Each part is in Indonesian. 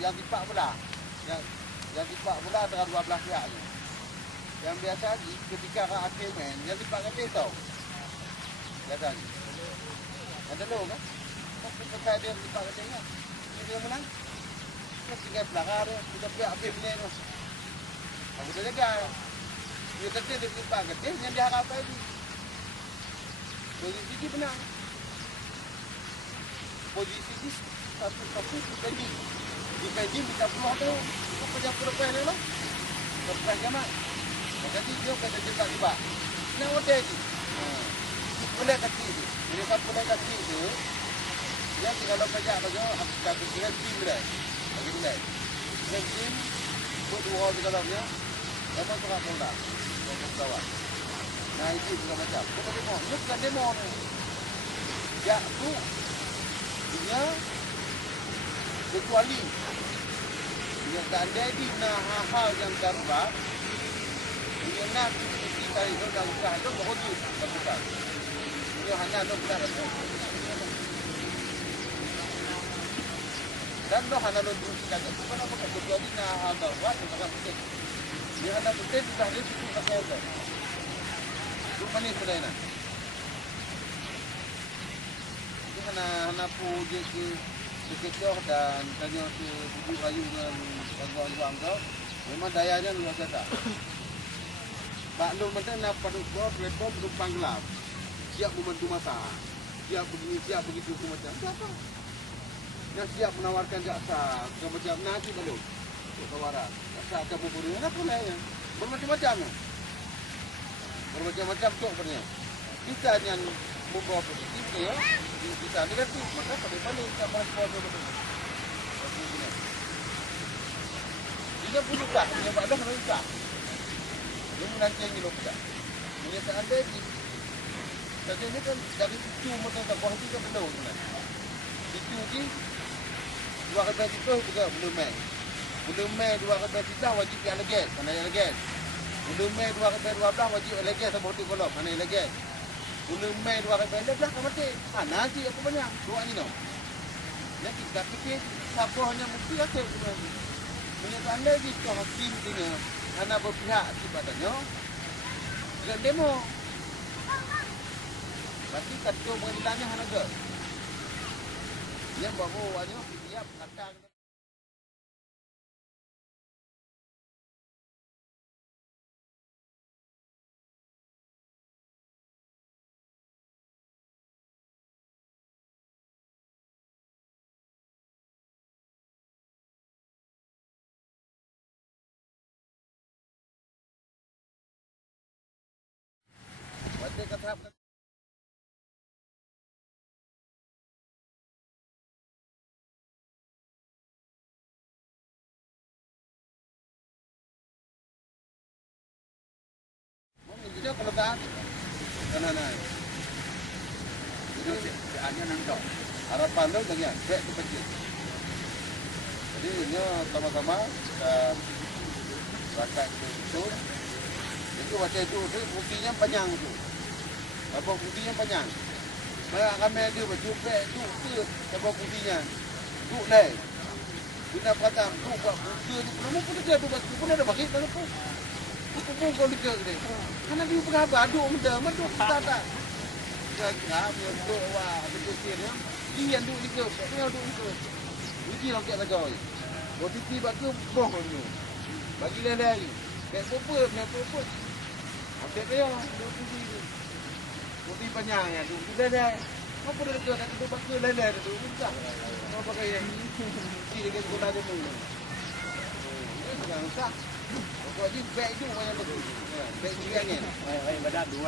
yang tipak pula. Yang tipak pula antara 12 pihak ni. Yang biasa lagi ketika kat akhir main, yang tipak kat dia tau. Biasanya. Ada lo kan? Tapi pakai dia tipak kat dia kan. Dia menang. Kan tinggal belakang dia. Kita pihak habis ni tu. Aku dah jaga. Dia kata dia tipak kat dia yang dia harapkan lagi. Posisi dia menang. Posisi dia satu dikaji. Dikaji minta peluang tu. Apa yang peluang dia lah? Lepas jamak. Jadi dia kata dia tak tiba. Nak hotel je. Boleh kaki tu. Jadi kalau boleh kaki tu, dia kalau pajak tu, aku kata dengan tim dia. Bagi dia. Dengan tim, buat 2 orang di dalamnya. Lepas tu aku dah. Untuk bawah. Nah itu juga macam. Bukan demo. Ini bukan demo ni. Ya tu, dia kecuali dia tak ada di hal yang darurat. Dia nak kita itu dah usah itu mohon bukan. Dia hanya nak bukan itu. Dan lo hanya lo dulu kita bukan apa kecuali nak hal darurat yang sangat penting. Dia hanya penting sudah dia itu pakai itu. Cuma ni sebenarnya. Dia hanya puji ke sekecil dan tanya ke bujuk rayu dengan orang-orang kau. Memang dayanya luar biasa. Maklum macam nak pada platform penumpang gelap. Siap membantu masa. Siap begini, siap begitu macam. Siapa? Yang siap menawarkan jaksa. Macam nasi belum. Untuk tawaran. Jaksa akan berburu. Apa lainnya? Bermacam-macam. Bermacam-macam tu sebenarnya. Kita yang membawa positif dia. Kita negatif. Maka pada-pada kita merespon betul. Dia pun luka. Dia buat dah luka. Dia melanceng di lupa. Dia tak ada lagi. Saja ni kan dari itu macam tak boleh juga belum sebenarnya. Itu ni 2 kapasitor juga belum main. Belum main 2 kapasitor wajib yang legas. Mana yang legas? Belum main 2 kapasitor 12 wajib legas sama hotel kolom. Mana yang legas? Belum main 2 kapasitor belakang mati. Nanti aku banyak. Dua ni no. Nanti kita fikir siapa hanya bukti akhir sebenarnya. Menyatakan lagi ke hakim dengan hanya berpihak sifatnya dengan demo. Berarti ketua pengadilannya hanya ke. Yang bawa wajib siap datang. Berarti kata dia kalau tak kanan. Jadi hanya nangkap. Harapan lo jangan baik ke kecil. Jadi ini sama-sama kita rakyat itu. Itu macam itu buktinya panjang tu. Apa buktinya panjang? Mereka kami ada berjumpa tu ke apa buktinya? Tu dai. Guna kata tu buat bukti ni belum pun dia tu pun ada bagi kalau pun. Pun kau dekat dia. Karena dia berapa aduk menduk tak. Kira untuk wah betul dia. Dia duk ni ke, dia duk ni ke. Uji lah kat lagau. Posisi baku boh ni. Bagi lelai. Kayak apa. Okey dia duk uji. Uji panjang ya, duk lelai. Apa dia dekat kat tu baku lelai tu. Entah. Apa pakai yang ni. Uji dekat sekolah dia tu. Jangan usah. Pokok je baik tu banyak betul. Baik juga ni. Baik badan 2.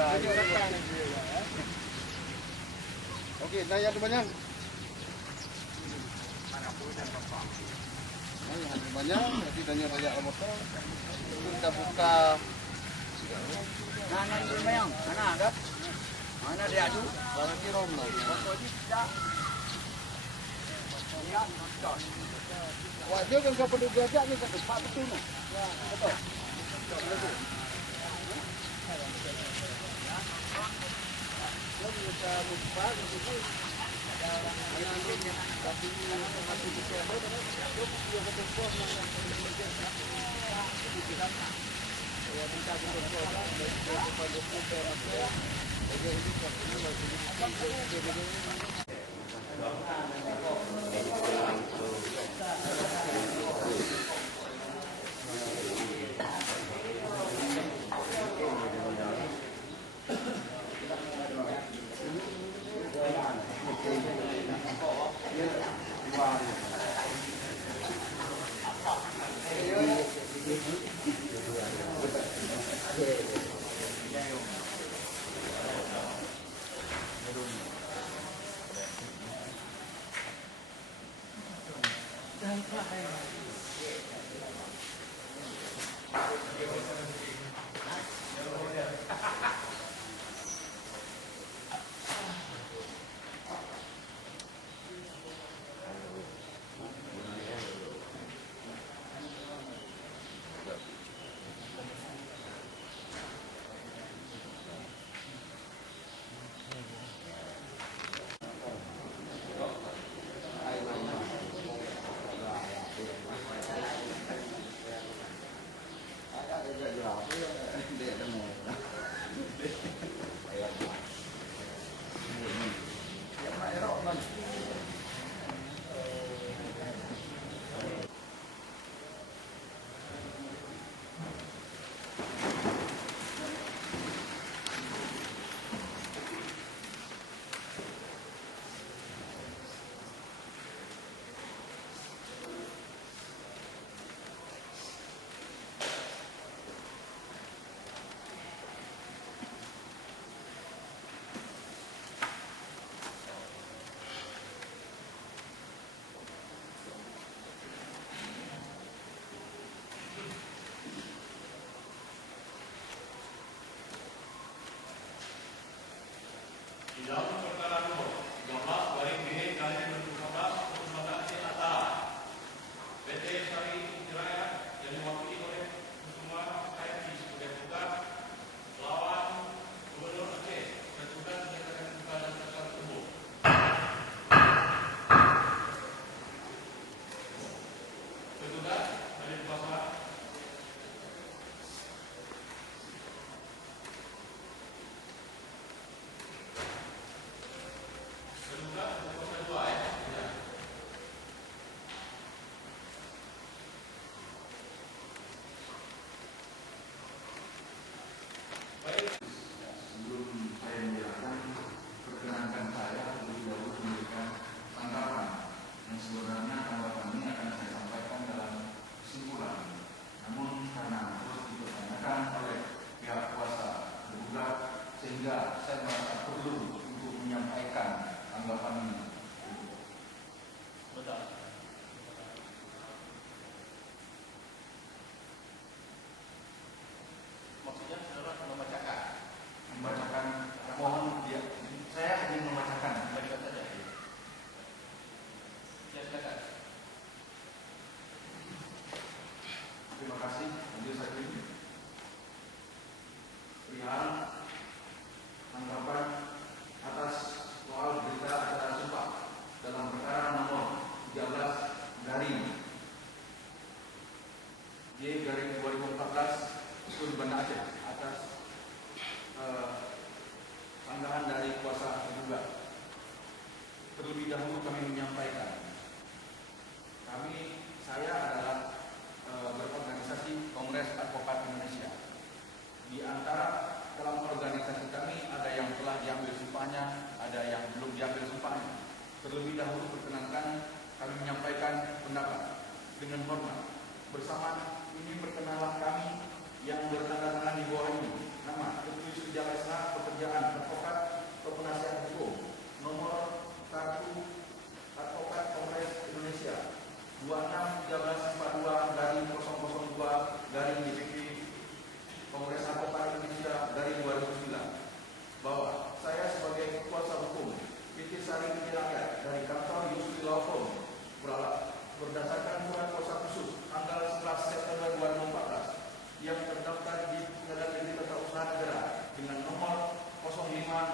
Okey, dah yang tu banyak. Mana pun dan bapak. Yang banyak, nanti tanya banyak motor. Kita buka. Mana ni banyak? Mana ada? Mana dia tu? Barang ni rom lah. Pokok je tidak. Ya, betul. Wah, dia kan kau perlu gajak ni kat tempat betul ni. Ya, betul. Betul. Lalu kita lupa itu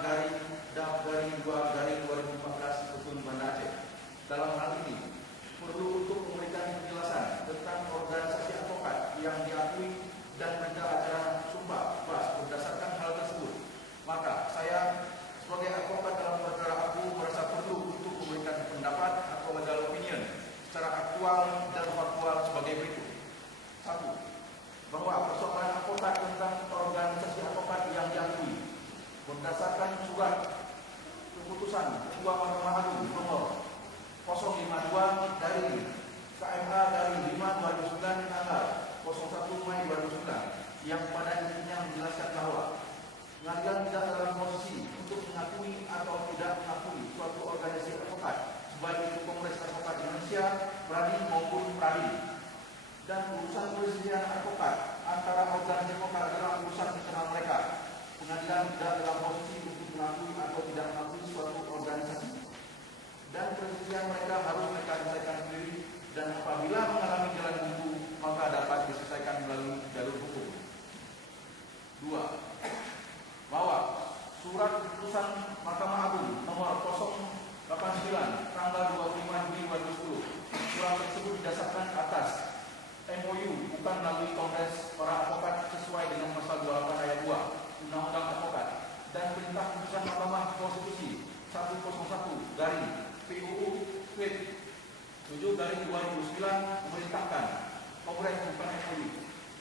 garing DAP garing 2 garing 2014 Petun faktual dan faktual sebagai berikut. 1. Bahwa persoalan advokat tentang organisasi advokat yang diakui berdasarkan surat keputusan Ketua Mahkamah Agung nomor 052 dari KMA dari 5/2009 tanggal 01 Mei 2009 yang pada intinya menjelaskan bahwa pengadilan tidak dalam posisi untuk mengakui atau tidak mengakui suatu organisasi advokat, baik itu Kongres Advokat Indonesia, PRADI maupun PRADI, dan urusan perselisihan advokat antara organisasi advokat adalah urusan internal mereka. Pengadilan tidak dalam posisi untuk mengakui atau tidak mengakui suatu organisasi, dan perselisihan mereka harus mereka selesaikan sendiri, dan apabila mengalami jalan buntu maka dapat diselesaikan melalui jalur hukum. 2. Bahwa surat keputusan Mahkamah Agung nomor 089 tanggal 25 Juni 2010, surat tersebut didasarkan atas MOU bukan melalui Kongres para advokat sesuai dengan pasal 28 ayat 2 Undang-Undang Advokat, dan perintah keputusan Mahkamah Konstitusi 101 dari PUU Fit 7/2009 memerintahkan Kongres bukan MOU.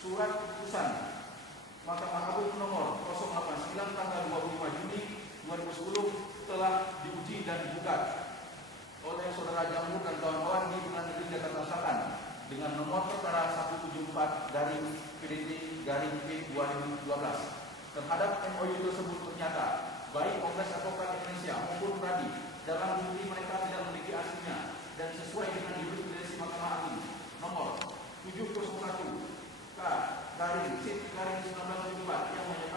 Surat keputusan Mahkamah Agung nomor 089 tanggal 25 Juni 2010 telah diuji dan digugat oleh Saudara Jamur dan kawan-kawan di Pengadilan Negeri Jakarta Selatan dengan nomor perkara 174 dari PDT/P 2012. Terhadap MOU tersebut ternyata baik Kongres Advokat Indonesia maupun PRADI dalam bukti mereka tidak memiliki aslinya dan sesuai dengan jurisprudensi Mahkamah Agung nomor 701 K/1974 yang menyatakan